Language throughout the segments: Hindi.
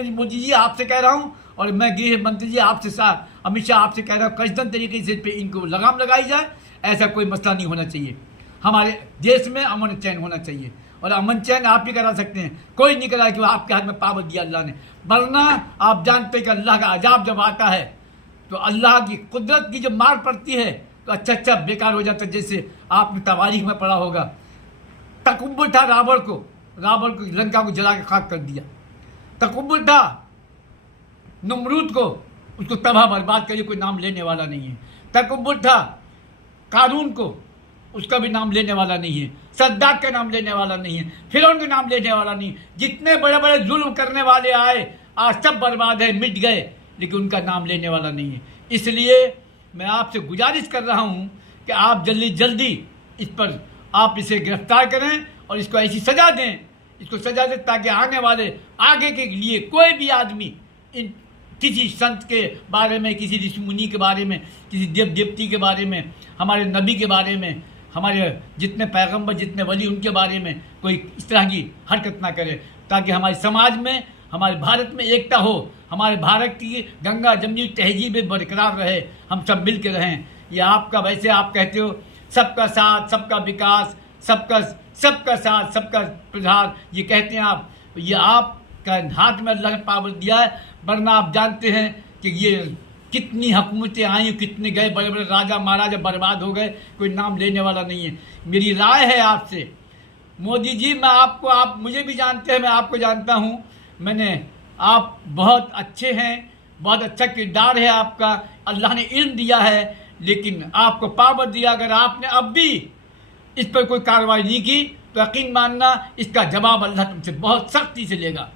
मोदी जी आपसे कह रहा हूं और मैं गृह मंत्री जी आपसे अमित शाह आपसे कह रहा हूं, कसदन तरीके से पे इनको लगाम लगाई जाए। ऐसा कोई मसला नहीं होना चाहिए। हमारे देश में अमन चैन होना चाहिए और अमन चैन आप ही करा सकते हैं, कोई नहीं करा कि आपके हाथ में पावर दिया अल्लाह ने। वरना आप जानते हैं कि अल्लाह का अजाब जब आता है तो अल्लाह की कुदरत की जब मार पड़ती है तो अच्छा बेकार हो जाता है। जैसे आपने तवारीख में पढ़ा होगा, तकब्बुर था रावण को लंका को जला के खाक कर दिया। तकब्बुर था नमरूद को, उसको तबाह बर्बाद करिए, कोई नाम लेने वाला नहीं है। तकब्बुर था कारून को, उसका भी नाम लेने वाला नहीं है। सद्दाक का नाम लेने वाला नहीं है। फिरौन का नाम लेने वाला नहीं। जितने बड़े बड़े जुल्म करने वाले आए आज सब बर्बाद है, मिट गए, लेकिन उनका नाम लेने वाला नहीं है। इसलिए मैं आपसे गुजारिश कर रहा हूं कि आप जल्दी इस पर आप इसे गिरफ्तार करें और इसको ऐसी सजा दें ताकि आने वाले आगे के लिए कोई भी आदमी किसी संत के बारे में, किसी ऋषि मुनि के बारे में, किसी देवती के बारे में, हमारे नबी के बारे में, हमारे जितने पैगंबर जितने वली उनके बारे में कोई इस तरह की हरकत ना करे, ताकि हमारे समाज में, हमारे भारत में एकता हो, हमारे भारत की गंगा जमनी तहजीब बरकरार रहे, हम सब मिल के रहें। ये आपका, वैसे आप कहते हो सबका साथ सबका विकास, सबका साथ सबका प्रधान, ये कहते हैं आप, ये आपका हाथ में अल्लाह ने पावर दिया है। वरना आप जानते हैं कि ये कितनी हुकूमतें आई, कितने गए, बड़े बड़े राजा महाराजा बर्बाद हो गए, कोई नाम लेने वाला नहीं है। मेरी राय है आपसे मोदी जी, मैं आपको, आप मुझे भी जानते हैं, मैं आपको जानता हूँ, आप बहुत अच्छे हैं, बहुत अच्छा किरदार है आपका, अल्लाह ने इल्म दिया है, लेकिन आपको पावर दिया। अगर आपने अब भी इस पर कोई कार्रवाई नहीं की तो यकीन मानना इसका जवाब अल्लाह तुमसे बहुत सख्ती से लेगा।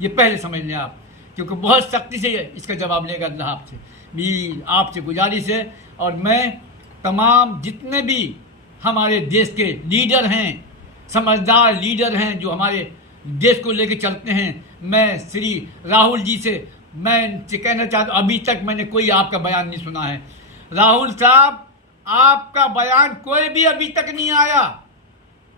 ये पहले समझ लें आप, क्योंकि बहुत सख्ती से इसका जवाब लेगा अल्लाह आपसे। मेरी आपसे गुजारिश है, और मैं तमाम जितने भी हमारे देश के लीडर हैं, समझदार लीडर हैं जो हमारे देश को लेकर चलते हैं, मैं श्री राहुल जी से मैं कहना चाहता हूँ, अभी तक मैंने कोई आपका बयान नहीं सुना है। राहुल साहब, आपका बयान कोई भी अभी तक नहीं आया।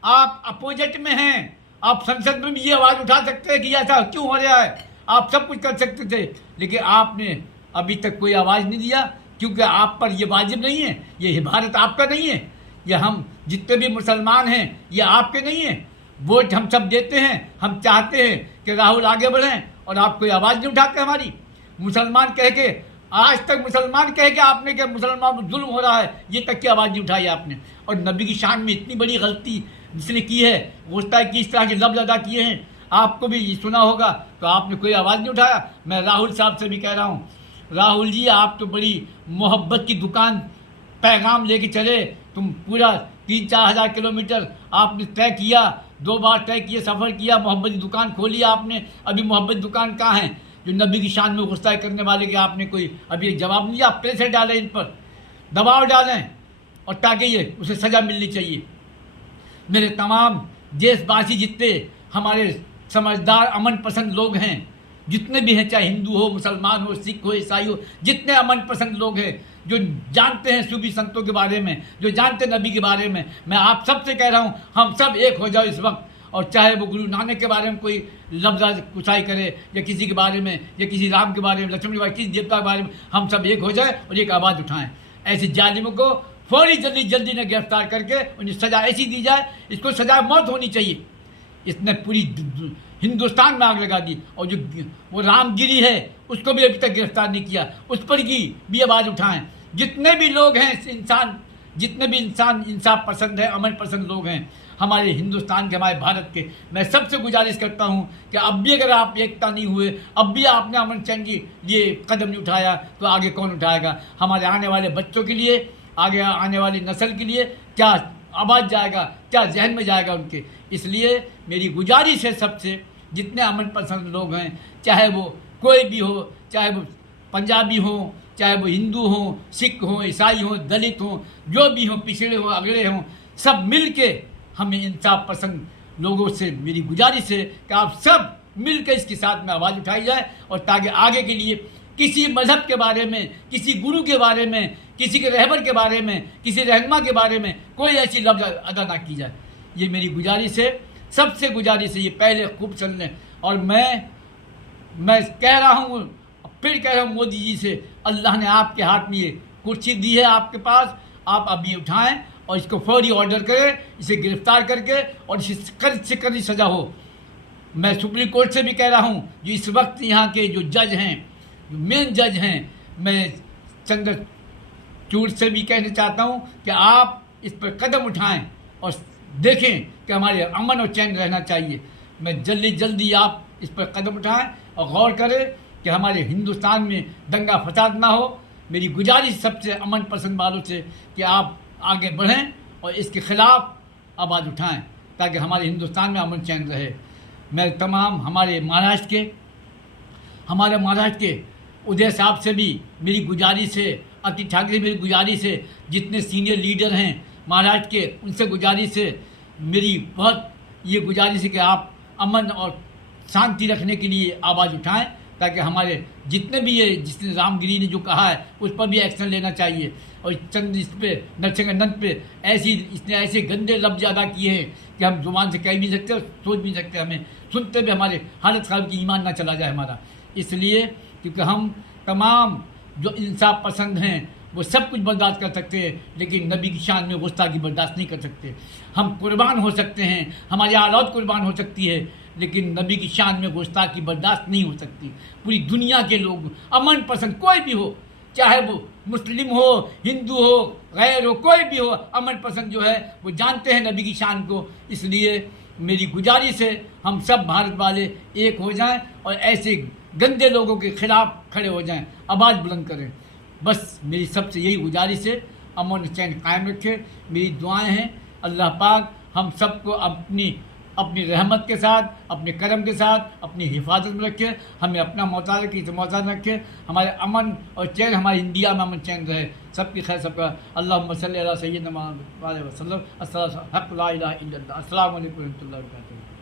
आप अपोजिट में हैं, आप संसद में भी ये आवाज़ उठा सकते हैं कि ऐसा क्यों हो रहा है, आप सब कुछ कर सकते थे, लेकिन आपने अभी तक कोई आवाज़ नहीं दिया, क्योंकि आप पर ये वाजिब नहीं है। ये भारत आपका नहीं है, ये हम जितने भी मुसलमान हैं ये आपके नहीं है। वोट हम सब देते हैं, हम चाहते हैं कि राहुल आगे बढ़ें, और आप कोई आवाज़ नहीं उठाते हमारी। मुसलमान कह के, आज तक मुसलमान कह के आपने कि मुसलमान पर जुल्म हो रहा है, ये तक की आवाज़ नहीं उठाई आपने। और नबी की शान में इतनी बड़ी गलती जिसने की है, गुस्ताखी की इस तरह के लफ्ज़ अदा किए हैं, आपको भी सुना होगा, तो आपने कोई आवाज़ नहीं उठाया। मैं राहुल साहब से भी कह रहा हूँ, राहुल जी आप तो बड़ी मोहब्बत की दुकान पैगाम लेके चले, तुम पूरा 3-4 हज़ार किलोमीटर आपने तय किया, 2 बार तय किए, सफ़र किया, मोहब्बत की दुकान खोली आपने। अभी मोहब्बत की दुकान कहाँ है जो नबी की शान में गुस्ताखी करने वाले के आपने कोई अभी एक जवाब नहीं दिया। आप प्रेशर डालें, इन पर दबाव डालें, और ताकि ये उसे सज़ा मिलनी चाहिए। मेरे तमाम देशवासी जितने हमारे समझदार अमन पसंद लोग हैं, जितने भी हैं, चाहे हिंदू हो, मुसलमान हो, सिख हो, ईसाई हो, जितने अमन पसंद लोग हैं जो जानते हैं सूफी संतों के बारे में, जो जानते हैं नबी के बारे में, मैं आप सबसे कह रहा हूँ हम सब एक हो जाओ इस वक्त। और चाहे वो गुरु नानक के बारे में कोई लफ्ज़ कुछाई करे, या किसी के बारे में, या किसी राम के बारे में, लक्ष्मण के बारे में, किसी देवता के बारे में, हम सब एक हो जाए और एक आवाज़ उठाएं। ऐसे जालिमों को फौरी जल्दी ने गिरफ्तार करके उन्हें सज़ा ऐसी दी जाए, इसको सज़ा मौत होनी चाहिए। इसने पूरी हिंदुस्तान में आग लगा दी, और जो वो रामगिरी है उसको भी अभी तक गिरफ्तार नहीं किया, उस पर की भी आवाज़ उठाएं। जितने भी लोग हैं इंसान, जितने भी इंसान इंसाफ पसंद है, अमन पसंद लोग हैं हमारे हिंदुस्तान के, हमारे भारत के, मैं सबसे गुजारिश करता हूं कि अब भी अगर आप एकता नहीं हुए, अब भी आपने अमन चैन के लिए कदम नहीं उठाया, तो आगे कौन उठाएगा? हमारे आने वाले बच्चों के लिए, आगे आने वाली नस्ल के लिए क्या आवाज़ जाएगा, क्या जहन में जाएगा उनके? इसलिए मेरी गुजारिश है सबसे, जितने अमन पसंद लोग हैं, चाहे वो कोई भी हो, चाहे वो पंजाबी हो, चाहे वो हिंदू हो, सिख हो, ईसाई हो, दलित हो, जो भी हो, पिछड़े हो, अगड़े हों, सब मिल के हमें इंसाफ पसंद लोगों से मेरी गुजारिश है कि आप सब मिल के इसके साथ में आवाज़ उठाई जाए, और ताकि आगे के लिए किसी मज़हब के बारे में, किसी गुरु के बारे में, किसी के रहबर के बारे में, किसी रहनुमा के बारे में कोई ऐसी लफ्ज़ अदा ना की जाए। ये मेरी गुजारिश है, सबसे गुजारिश है। ये पहले खूब सुन लें, और मैं मैं कह रहा हूँ, फिर कह रहा हूँ मोदी जी से, अल्लाह ने आपके हाथ में ये कुर्सी दी है आपके पास, आप अभी उठाएं और इसको फौरी ऑर्डर करें, इसे गिरफ्तार करके और इसे कड़ी से कड़ी सज़ा हो। मैं सुप्रीम कोर्ट से भी कह रहा हूँ, जो इस वक्त यहाँ के जो जज हैं, जो मेन जज हैं, मैं चंद्रचूड़ से भी कहना चाहता हूँ कि आप इस पर कदम उठाएं और देखें कि हमारे अमन और चैन रहना चाहिए। मैं जल्दी आप इस पर कदम उठाएं और गौर करें कि हमारे हिंदुस्तान में दंगा फसाद ना हो। मेरी गुजारिश सबसे अमन पसंद वालों से कि आप आगे बढ़ें और इसके खिलाफ आवाज़ उठाएं ताकि हमारे हिंदुस्तान में अमन चैन रहे। मैं तमाम हमारे महाराष्ट्र के उदय साहब से भी मेरी गुजारिश है, आदित्य ठाकरे मेरी गुजारिश है, जितने सीनियर लीडर हैं महाराष्ट्र के उनसे गुजारिश है, मेरी बहुत ये गुजारिश है कि आप अमन और शांति रखने के लिए आवाज़ उठाएं ताकि हमारे जितने भी ये जिसने रामगिरी ने जो कहा है उस पर भी एक्शन लेना चाहिए। और चंद इस पे नरसिंह पे इसने ऐसे गंदे लफ्ज़ अदा किए हैं कि हम जुबान से कह भी सकते और सोच भी सकते, हमें सुनते भी हमारे हालत ख़राब की ईमान ना चला जाए हमारा। इसलिए क्योंकि हम तमाम जो इंसाफ पसंद हैं वो सब कुछ बर्दाश्त कर सकते हैं, लेकिन नबी की शान में गुस्ताखी बर्दाश्त नहीं कर सकते। हम कुर्बान हो सकते हैं, हमारी औलाद कुर्बान हो सकती है, लेकिन नबी की शान में गुस्ताखी बर्दाश्त नहीं हो सकती। पूरी दुनिया के लोग अमन पसंद कोई भी हो, चाहे वो मुस्लिम हो, हिंदू हो, गैर हो, कोई भी हो, अमन पसंद जो है वो जानते हैं नबी की शान को। इसलिए मेरी गुजारिश है हम सब भारत वाले एक हो जाएं और ऐसे गंदे लोगों के खिलाफ खड़े हो जाएं, आवाज़ बुलंद करें। बस मेरी सबसे यही गुजारिश है, अमन चैन कायम रखे। मेरी दुआएं हैं अल्लाह पाक हम सबको अपनी रहमत के साथ, अपने करम के साथ, अपनी हिफाजत में रखे, हमें अपना मोहताज रखे, इसे मोहताज रखे, हमारे अमन और चैन, हमारे इंडिया में अमन चैन रहे, सबकी खैर सबका। अल्लाहुम्मा सल्ली अला सय्यिदना मुहम्मद व अलैहि वसल्लम। अस्सलामु अलैकुम व रहमतुल्लाहि व बरकातुहू।